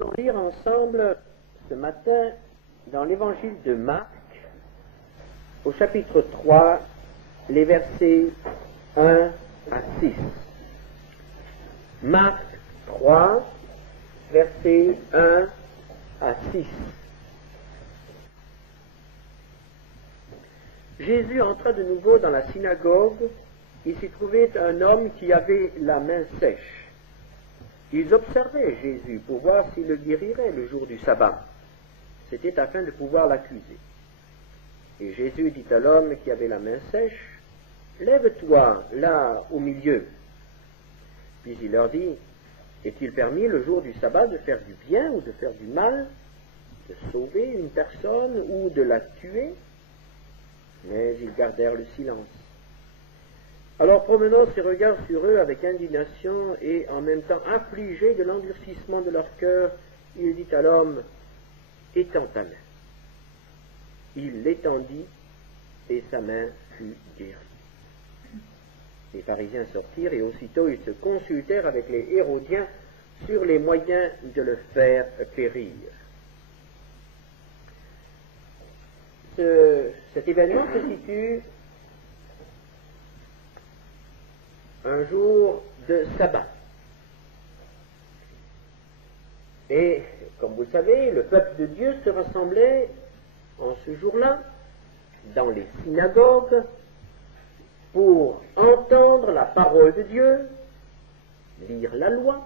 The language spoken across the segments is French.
Nous allons lire ensemble ce matin dans l'évangile de Marc, au chapitre 3, les versets 1 à 6. Marc 3, versets 1 à 6. Jésus entra de nouveau dans la synagogue. Il s'y trouvait un homme qui avait la main sèche. Ils observaient Jésus pour voir s'il le guérirait le jour du sabbat. C'était afin de pouvoir l'accuser. Et Jésus dit à l'homme qui avait la main sèche, « Lève-toi là au milieu. » Puis il leur dit, « Est-il permis le jour du sabbat de faire du bien ou de faire du mal, de sauver une personne ou de la tuer ?» Mais ils gardèrent le silence. Alors, promenant ses regards sur eux avec indignation et en même temps affligé de l'endurcissement de leur cœur, il dit à l'homme, « Étends ta main. » Il l'étendit et sa main fut guérie. Les pharisiens sortirent et aussitôt ils se consultèrent avec les Hérodiens sur les moyens de le faire périr. Cet événement se situe un jour de sabbat. Et, comme vous le savez, le peuple de Dieu se rassemblait en ce jour-là dans les synagogues pour entendre la parole de Dieu, lire la loi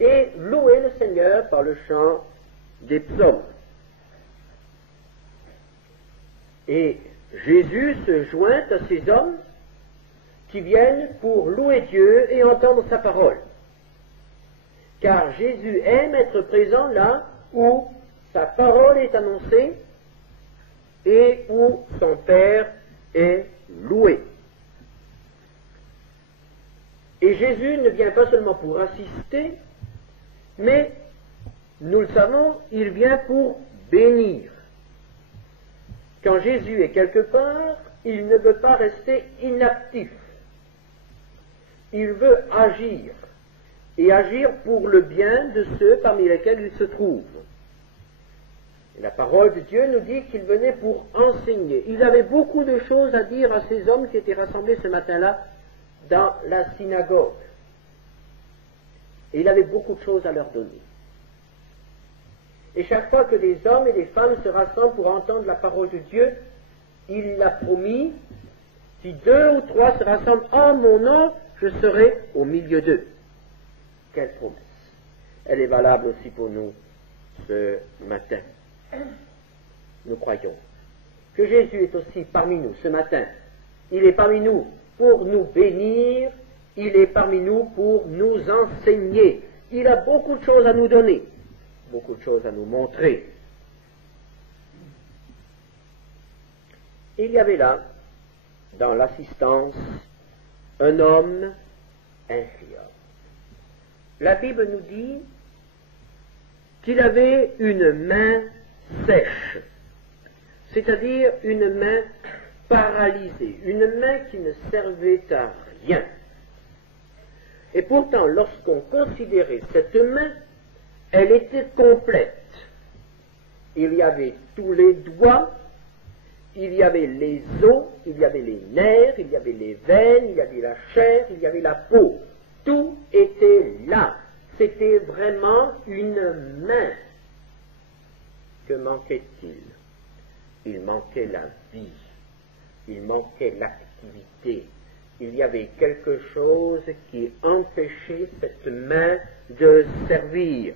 et louer le Seigneur par le chant des psaumes. Et Jésus se joint à ces hommes qui viennent pour louer Dieu et entendre sa parole. Car Jésus aime être présent là où sa parole est annoncée et où son Père est loué. Et Jésus ne vient pas seulement pour assister, mais, nous le savons, il vient pour bénir. Quand Jésus est quelque part, il ne veut pas rester inactif. Il veut agir, et agir pour le bien de ceux parmi lesquels il se trouve. Et la parole de Dieu nous dit qu'il venait pour enseigner. Il avait beaucoup de choses à dire à ces hommes qui étaient rassemblés ce matin-là dans la synagogue. Et il avait beaucoup de choses à leur donner. Et chaque fois que des hommes et des femmes se rassemblent pour entendre la parole de Dieu, il l'a promis, si 2 ou 3 se rassemblent en mon nom, je serai au milieu d'eux. Quelle promesse! Elle est valable aussi pour nous ce matin. Nous croyons que Jésus est aussi parmi nous ce matin. Il est parmi nous pour nous bénir, il est parmi nous pour nous enseigner. Il a beaucoup de choses à nous donner, beaucoup de choses à nous montrer. Il y avait là, dans l'assistance, un homme infirme. La Bible nous dit qu'il avait une main sèche, c'est-à-dire une main paralysée, une main qui ne servait à rien. Et pourtant, lorsqu'on considérait cette main, elle était complète. Il y avait tous les doigts, il y avait les os, il y avait les nerfs, il y avait les veines, il y avait la chair, il y avait la peau. Tout était là. C'était vraiment une main. Que manquait-il? Il manquait la vie. Il manquait l'activité. Il y avait quelque chose qui empêchait cette main de servir.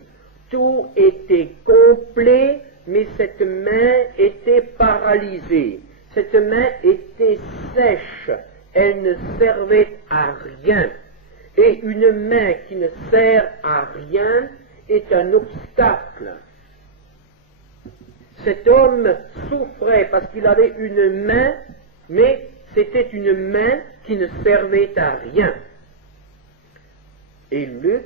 Tout était complet, mais cette main était paralysée. Cette main était sèche. Elle ne servait à rien. Et une main qui ne sert à rien est un obstacle. Cet homme souffrait parce qu'il avait une main, mais c'était une main qui ne servait à rien. Et Luc,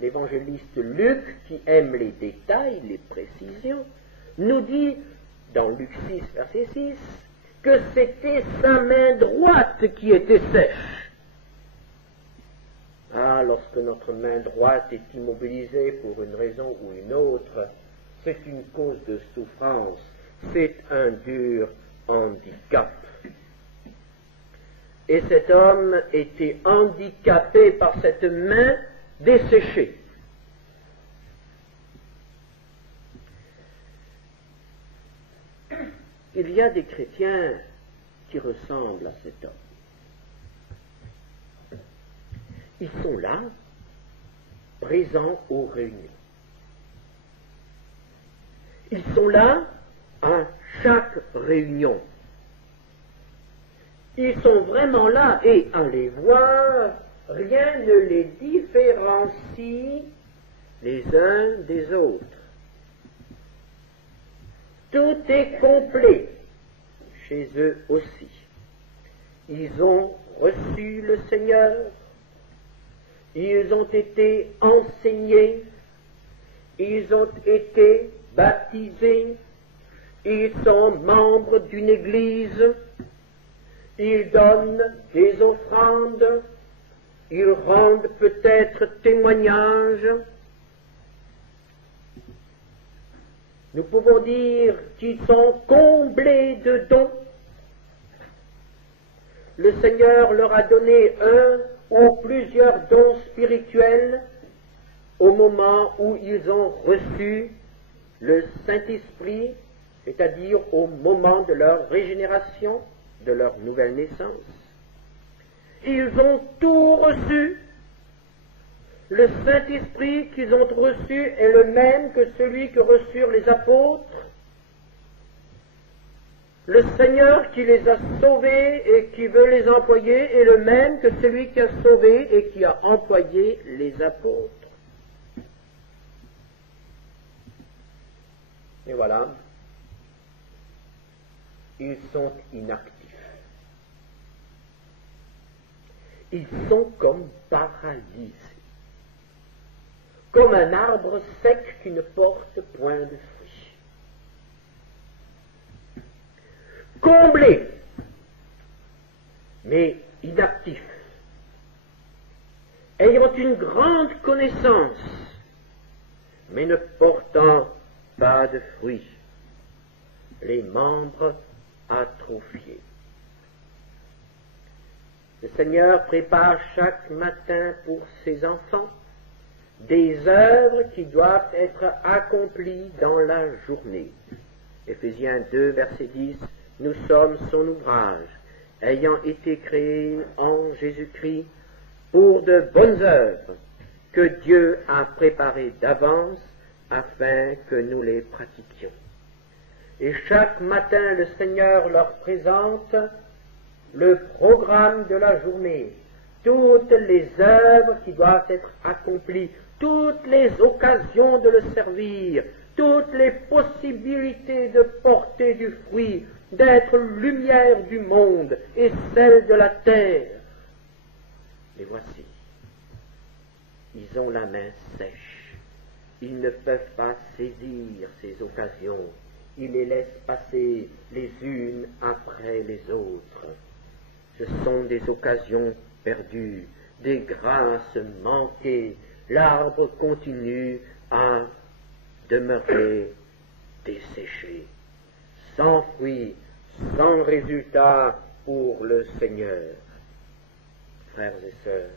l'évangéliste Luc, qui aime les détails, les précisions, nous dit, dans Luc 6, verset 6, que c'était sa main droite qui était sèche. Ah, lorsque notre main droite est immobilisée pour une raison ou une autre, c'est une cause de souffrance, c'est un dur handicap. Et cet homme était handicapé par cette main desséchée. Il y a des chrétiens qui ressemblent à cet homme. Ils sont là, présents aux réunions. Ils sont là à chaque réunion. Ils sont vraiment là et à les voir, rien ne les différencie les uns des autres. Tout est complet chez eux aussi. Ils ont reçu le Seigneur, ils ont été enseignés, ils ont été baptisés, ils sont membres d'une église, ils donnent des offrandes, ils rendent peut-être témoignage. Nous pouvons dire qu'ils sont comblés de dons. Le Seigneur leur a donné un ou plusieurs dons spirituels au moment où ils ont reçu le Saint-Esprit, c'est-à-dire au moment de leur régénération, de leur nouvelle naissance. Ils ont tout reçu. Le Saint-Esprit qu'ils ont reçu est le même que celui que reçurent les apôtres. Le Seigneur qui les a sauvés et qui veut les employer est le même que celui qui a sauvé et qui a employé les apôtres. Et voilà, ils sont inactifs. Ils sont comme paralysés, comme un arbre sec qui ne porte point de fruits. Comblés, mais inactifs, ayant une grande connaissance, mais ne portant pas de fruits, les membres atrophiés. Le Seigneur prépare chaque matin pour ses enfants des œuvres qui doivent être accomplies dans la journée. Éphésiens 2, verset 10, nous sommes son ouvrage, ayant été créés en Jésus-Christ pour de bonnes œuvres que Dieu a préparées d'avance afin que nous les pratiquions. Et chaque matin, le Seigneur leur présente le programme de la journée, toutes les œuvres qui doivent être accomplies, toutes les occasions de le servir, toutes les possibilités de porter du fruit, d'être lumière du monde et celle de la terre. Les voici. Ils ont la main sèche. Ils ne peuvent pas saisir ces occasions. Ils les laissent passer les unes après les autres. Ce sont des occasions perdues, des grâces manquées. L'arbre continue à demeurer desséché, sans fruit, sans résultat pour le Seigneur. Frères et sœurs,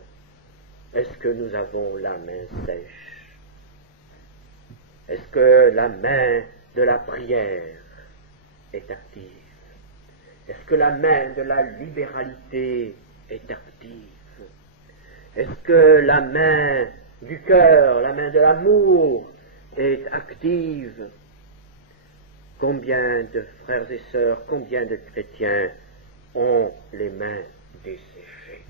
est-ce que nous avons la main sèche? Est-ce que la main de la prière est active? Est-ce que la main de la libéralité est active? Est-ce que la main du cœur, la main de l'amour est active? Combien de frères et sœurs, combien de chrétiens ont les mains desséchées?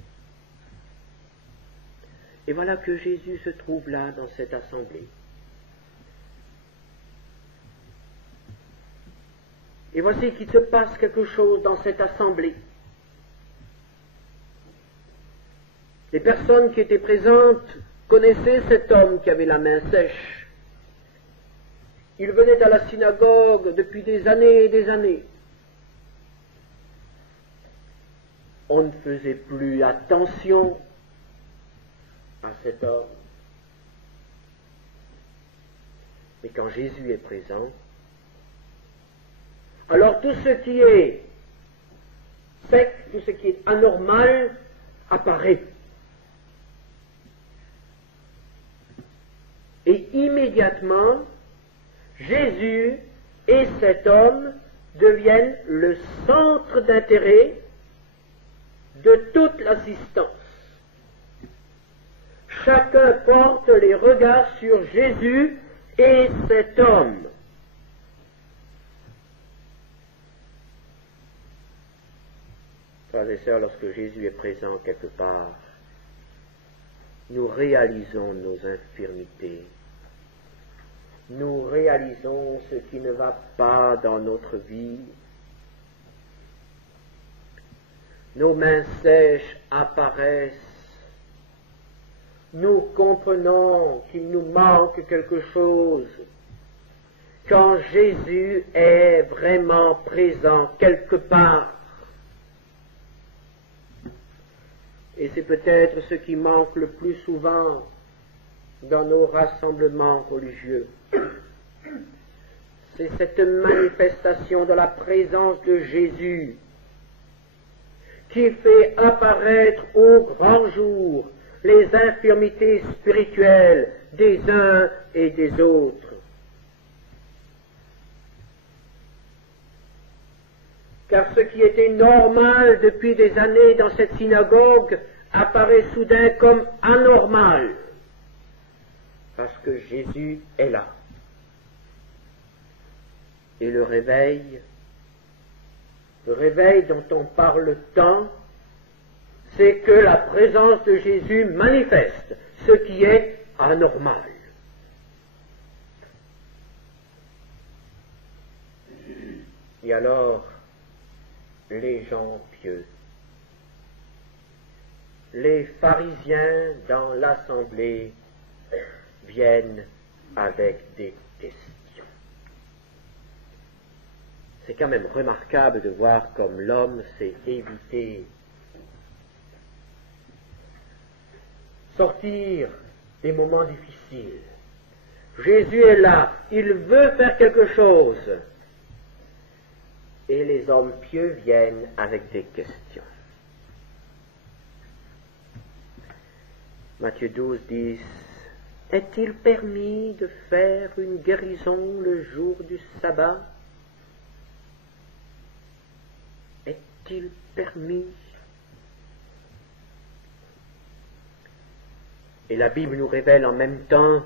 Et voilà que Jésus se trouve là dans cette assemblée. Et voici qu'il se passe quelque chose dans cette assemblée. Les personnes qui étaient présentes connaissaient cet homme qui avait la main sèche. Il venait à la synagogue depuis des années et des années. On ne faisait plus attention à cet homme. Mais quand Jésus est présent, alors tout ce qui est sec, tout ce qui est anormal apparaît. Et immédiatement, Jésus et cet homme deviennent le centre d'intérêt de toute l'assistance. Chacun porte les regards sur Jésus et cet homme. Frères et sœurs, lorsque Jésus est présent quelque part, nous réalisons nos infirmités. Nous réalisons ce qui ne va pas dans notre vie. Nos mains sèches apparaissent. Nous comprenons qu'il nous manque quelque chose. Quand Jésus est vraiment présent quelque part, et c'est peut-être ce qui manque le plus souvent dans nos rassemblements religieux, c'est cette manifestation de la présence de Jésus qui fait apparaître au grand jour les infirmités spirituelles des uns et des autres. Car ce qui était normal depuis des années dans cette synagogue apparaît soudain comme anormal, parce que Jésus est là. Et le réveil dont on parle tant, c'est que la présence de Jésus manifeste ce qui est anormal. Et alors, les gens pieux, les pharisiens dans l'assemblée viennent avec des questions. C'est quand même remarquable de voir comme l'homme s'est évité sortir des moments difficiles. Jésus est là, il veut faire quelque chose. Et les hommes pieux viennent avec des questions. Matthieu 12, 10. Est-il permis de faire une guérison le jour du sabbat? Est-il permis? Et la Bible nous révèle en même temps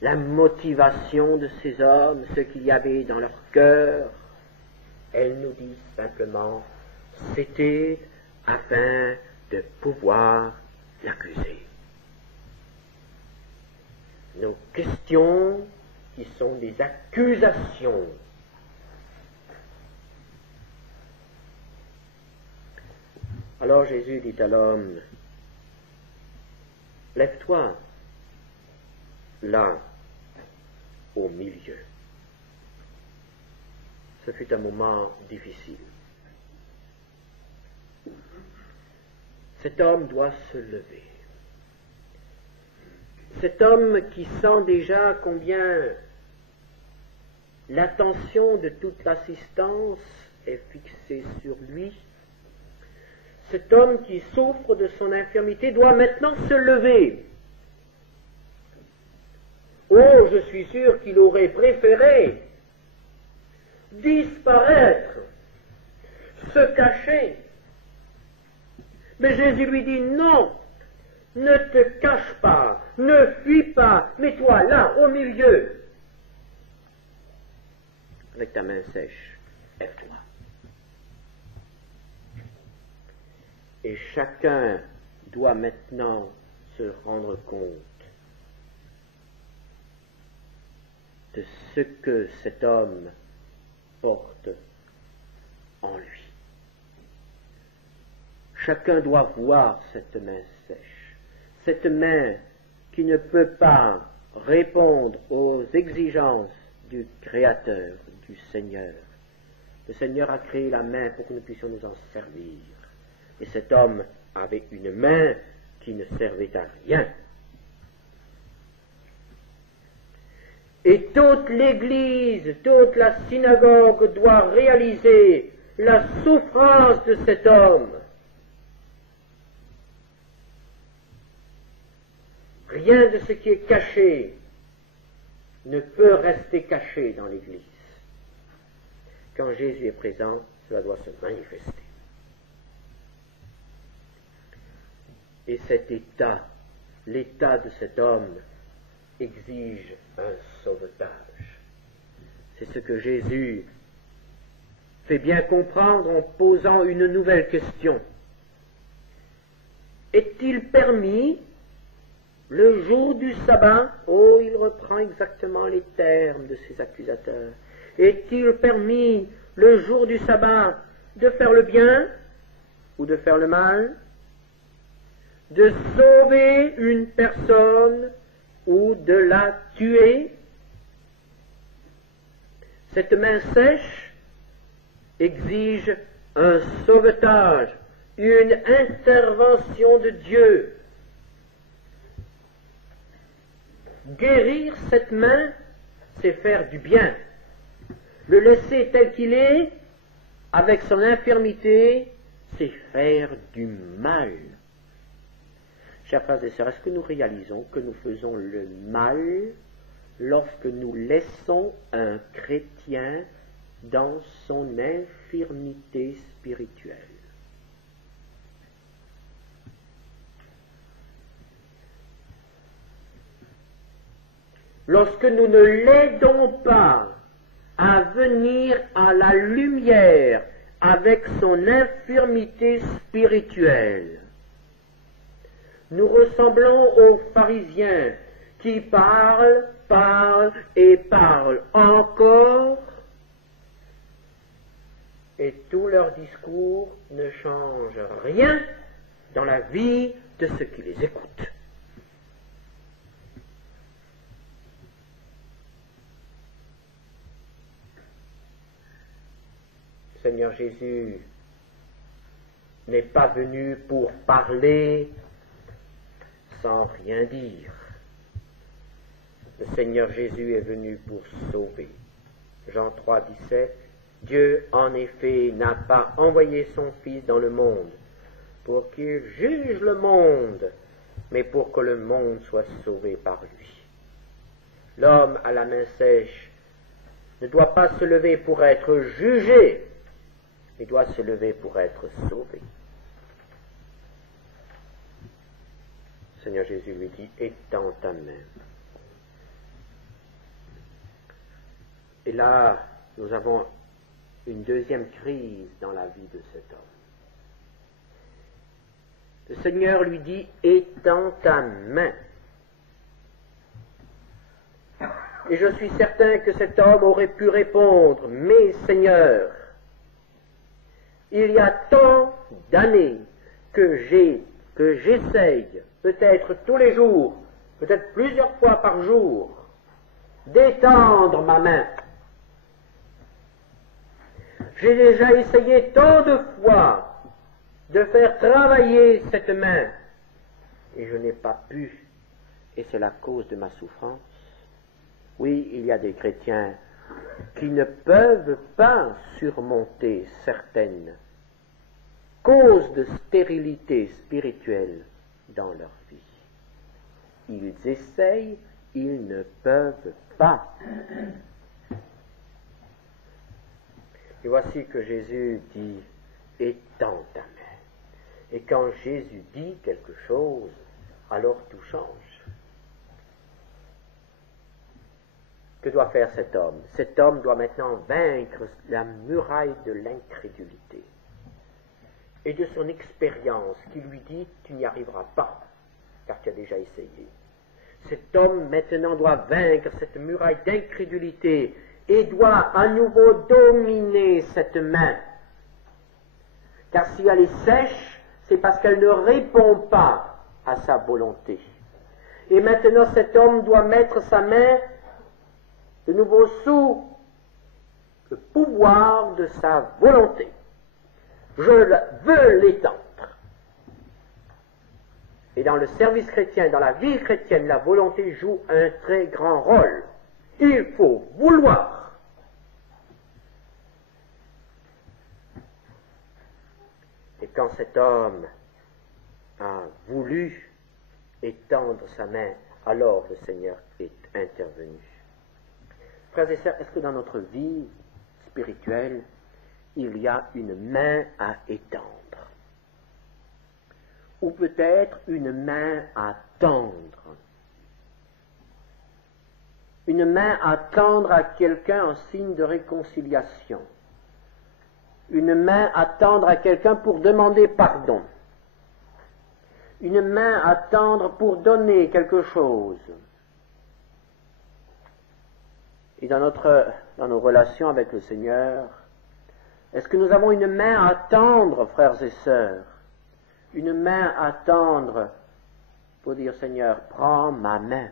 la motivation de ces hommes, ce qu'il y avait dans leur cœur. Elle nous dit simplement, c'était afin de pouvoir l'accuser. Nos questions qui sont des accusations. Alors Jésus dit à l'homme, lève-toi là au milieu. Ce fut un moment difficile. Cet homme doit se lever. Cet homme qui sent déjà combien l'attention de toute l'assistance est fixée sur lui, cet homme qui souffre de son infirmité doit maintenant se lever. Oh, je suis sûr qu'il aurait préféré disparaître, se cacher. Mais Jésus lui dit non, ne te cache pas, ne fuis pas, mets-toi là, au milieu. Avec ta main sèche, lève-toi. Et chacun doit maintenant se rendre compte de ce que cet homme porte en lui. Chacun doit voir cette main sèche, cette main qui ne peut pas répondre aux exigences du Créateur, du Seigneur. Le Seigneur a créé la main pour que nous puissions nous en servir. Et cet homme avait une main qui ne servait à rien. Et toute l'Église, toute la synagogue doit réaliser la souffrance de cet homme. Rien de ce qui est caché ne peut rester caché dans l'Église. Quand Jésus est présent, cela doit se manifester. Et cet état, l'état de cet homme, exige un sauvetage. C'est ce que Jésus fait bien comprendre en posant une nouvelle question. Est-il permis, le jour du sabbat, oh, il reprend exactement les termes de ses accusateurs, est-il permis, le jour du sabbat, de faire le bien ou de faire le mal, de sauver une personne ou de la tuer? Cette main sèche exige un sauvetage, une intervention de Dieu. Guérir cette main, c'est faire du bien. Le laisser tel qu'il est, avec son infirmité, c'est faire du mal. Chers frères et sœurs, est-ce que nous réalisons que nous faisons le mal lorsque nous laissons un chrétien dans son infirmité spirituelle? Lorsque nous ne l'aidons pas à venir à la lumière avec son infirmité spirituelle, nous ressemblons aux pharisiens qui parlent et parlent encore, et tout leur discours ne change rien dans la vie de ceux qui les écoutent. Seigneur Jésus n'est pas venu pour parler sans rien dire. Le Seigneur Jésus est venu pour sauver. Jean 3, 17, Dieu en effet n'a pas envoyé son Fils dans le monde pour qu'il juge le monde, mais pour que le monde soit sauvé par lui. L'homme à la main sèche ne doit pas se lever pour être jugé, il doit se lever pour être sauvé. Seigneur Jésus lui dit, étends ta main. Et là, nous avons une deuxième crise dans la vie de cet homme. Le Seigneur lui dit, étends ta main. Et je suis certain que cet homme aurait pu répondre, mais Seigneur, il y a tant d'années que j'essaye, peut-être tous les jours, peut-être plusieurs fois par jour, d'étendre ma main. J'ai déjà essayé tant de fois de faire travailler cette main, et je n'ai pas pu, et c'est la cause de ma souffrance. Oui, il y a des chrétiens qui ne peuvent pas surmonter certaines causes de stérilité spirituelle dans leur vie. Ils essayent, ils ne peuvent pas. Et voici que Jésus dit, étends ta main. Et quand Jésus dit quelque chose, alors tout change. Que doit faire cet homme? Cet homme doit maintenant vaincre la muraille de l'incrédulité et de son expérience qui lui dit, tu n'y arriveras pas, car tu as déjà essayé. Cet homme maintenant doit vaincre cette muraille d'incrédulité et doit à nouveau dominer cette main. Car si elle est sèche, c'est parce qu'elle ne répond pas à sa volonté. Et maintenant cet homme doit mettre sa main de nouveau sous le pouvoir de sa volonté. Je veux l'étendre. Et dans le service chrétien, dans la vie chrétienne, la volonté joue un très grand rôle. Il faut vouloir. Et quand cet homme a voulu étendre sa main, alors le Seigneur est intervenu. Frères et sœurs, est-ce que dans notre vie spirituelle, il y a une main à étendre? Ou peut-être une main à tendre? Une main à tendre à quelqu'un en signe de réconciliation. Une main à tendre à quelqu'un pour demander pardon. Une main à tendre pour donner quelque chose. Et dans nos relations avec le Seigneur, est-ce que nous avons une main à tendre, frères et sœurs? Une main à tendre pour dire, Seigneur, prends ma main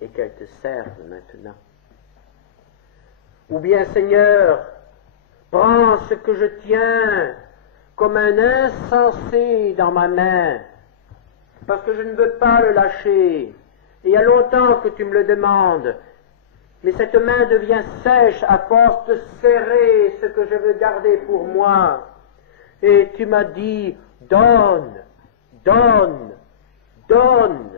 et qu'elle te serve maintenant. Ou bien, Seigneur, prends ce que je tiens comme un insensé dans ma main, parce que je ne veux pas le lâcher. Et il y a longtemps que tu me le demandes, mais cette main devient sèche à force de serrer ce que je veux garder pour moi. Et tu m'as dit, donne, donne, donne.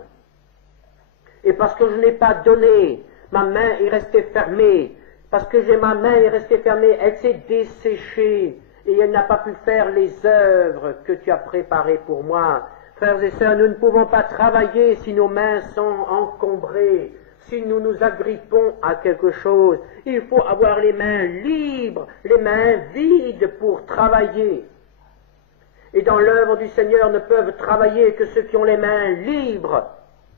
Et parce que je n'ai pas donné, ma main est restée fermée. Parce que ma main est restée fermée, elle s'est desséchée. Et elle n'a pas pu faire les œuvres que tu as préparées pour moi. Frères et sœurs, nous ne pouvons pas travailler si nos mains sont encombrées, si nous nous agrippons à quelque chose. Il faut avoir les mains libres, les mains vides pour travailler. Et dans l'œuvre du Seigneur ne peuvent travailler que ceux qui ont les mains libres,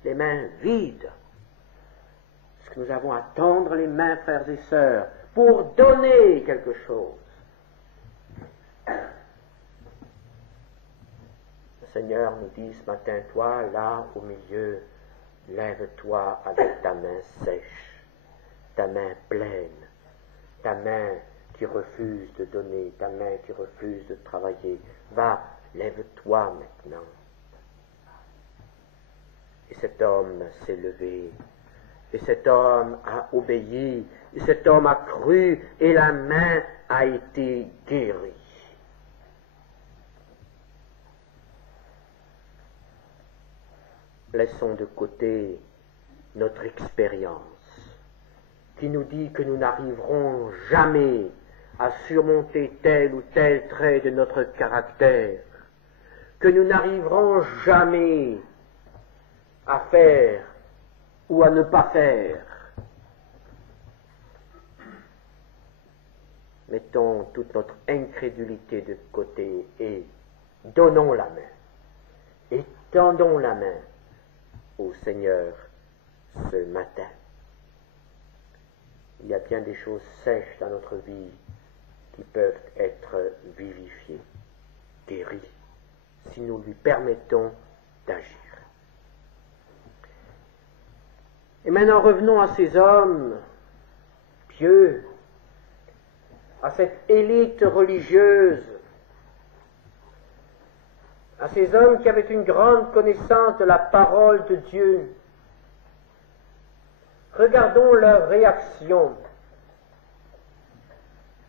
les mains vides. Est-ce que nous avons à tendre les mains, frères et sœurs, pour donner quelque chose? Le Seigneur nous dit ce matin, toi, là, au milieu, lève-toi avec ta main sèche, ta main pleine, ta main qui refuse de donner, ta main qui refuse de travailler. Va, lève-toi maintenant. Et cet homme s'est levé, et cet homme a obéi, et cet homme a cru, et la main a été guérie. Laissons de côté notre expérience qui nous dit que nous n'arriverons jamais à surmonter tel ou tel trait de notre caractère, que nous n'arriverons jamais à faire ou à ne pas faire. Mettons toute notre incrédulité de côté et donnons la main, et tendons la main au Seigneur ce matin. Il y a bien des choses sèches dans notre vie qui peuvent être vivifiées, guéries, si nous lui permettons d'agir. Et maintenant revenons à ces hommes pieux, à cette élite religieuse, à ces hommes qui avaient une grande connaissance de la parole de Dieu. Regardons leur réaction.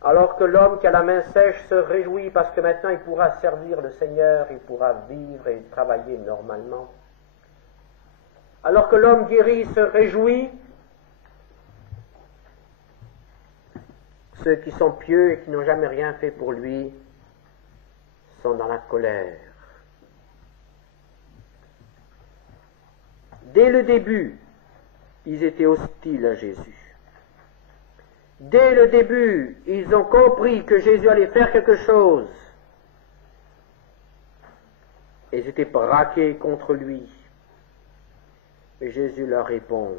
Alors que l'homme qui a la main sèche se réjouit parce que maintenant il pourra servir le Seigneur, il pourra vivre et travailler normalement. Alors que l'homme guéri se réjouit, ceux qui sont pieux et qui n'ont jamais rien fait pour lui sont dans la colère. Dès le début, ils étaient hostiles à Jésus. Dès le début, ils ont compris que Jésus allait faire quelque chose. Et ils étaient braqués contre lui. Et Jésus leur répond,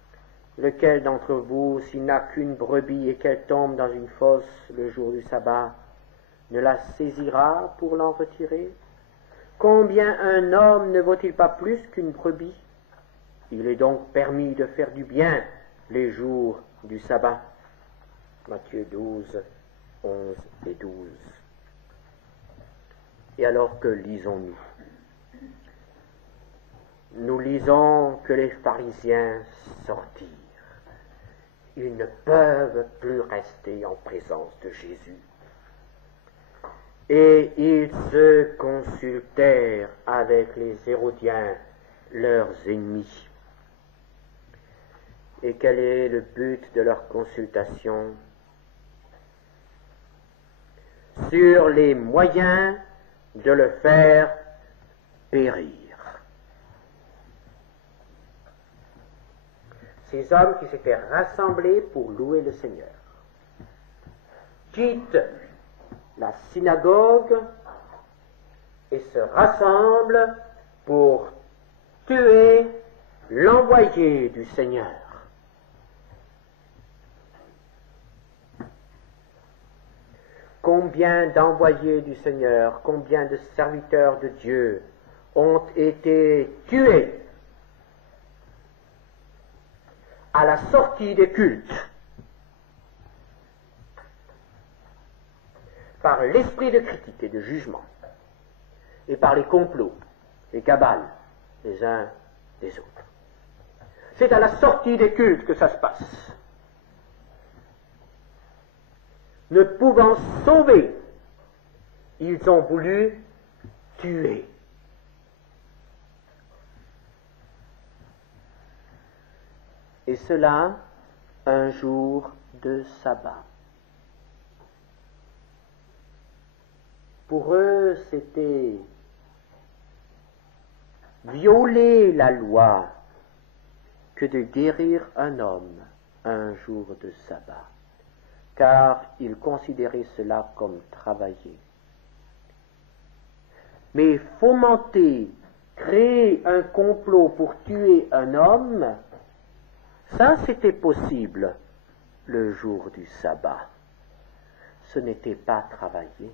« Lequel d'entre vous, s'il n'a qu'une brebis et qu'elle tombe dans une fosse le jour du sabbat, ne la saisira pour l'en retirer? Combien un homme ne vaut-il pas plus qu'une brebis? Il est donc permis de faire du bien les jours du sabbat. » Matthieu 12, 11 et 12. Et alors que lisons-nous? nous lisons que les pharisiens sortirent. Ils ne peuvent plus rester en présence de Jésus. Et ils se consultèrent avec les Hérodiens, leurs ennemis. Et quel est le but de leur consultation? Sur les moyens de le faire périr. Ces hommes qui s'étaient rassemblés pour louer le Seigneur quittent la synagogue et se rassemblent pour tuer l'envoyé du Seigneur. Combien d'envoyés du Seigneur, combien de serviteurs de Dieu ont été tués à la sortie des cultes par l'esprit de critique et de jugement et par les complots, les cabales les uns des autres. C'est à la sortie des cultes que ça se passe. Ne pouvant sauver, ils ont voulu tuer. Et cela un jour de sabbat. Pour eux, c'était violer la loi que de guérir un homme un jour de sabbat, car ils considéraient cela comme travailler. Mais fomenter, créer un complot pour tuer un homme, ça c'était possible le jour du sabbat. Ce n'était pas travailler.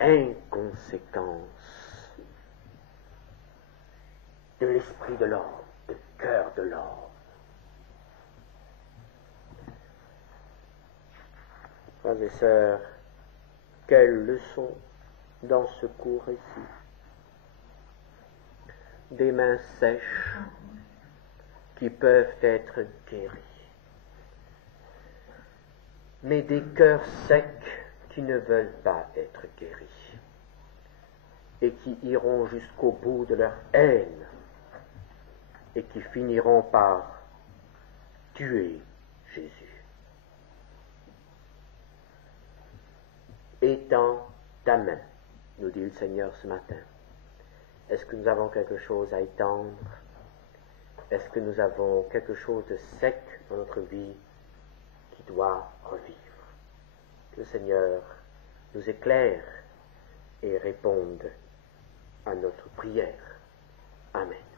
Inconséquence de l'esprit de l'homme, du cœur de l'homme. Frères et sœurs, quelle leçon dans ce court récit. Des mains sèches qui peuvent être guéries, mais des cœurs secs qui ne veulent pas être guéris et qui iront jusqu'au bout de leur haine et qui finiront par tuer Jésus. Étends ta main, nous dit le Seigneur ce matin. Est-ce que nous avons quelque chose à étendre? Est-ce que nous avons quelque chose de sec dans notre vie qui doit revivre? Que le Seigneur nous éclaire et réponde à notre prière. Amen.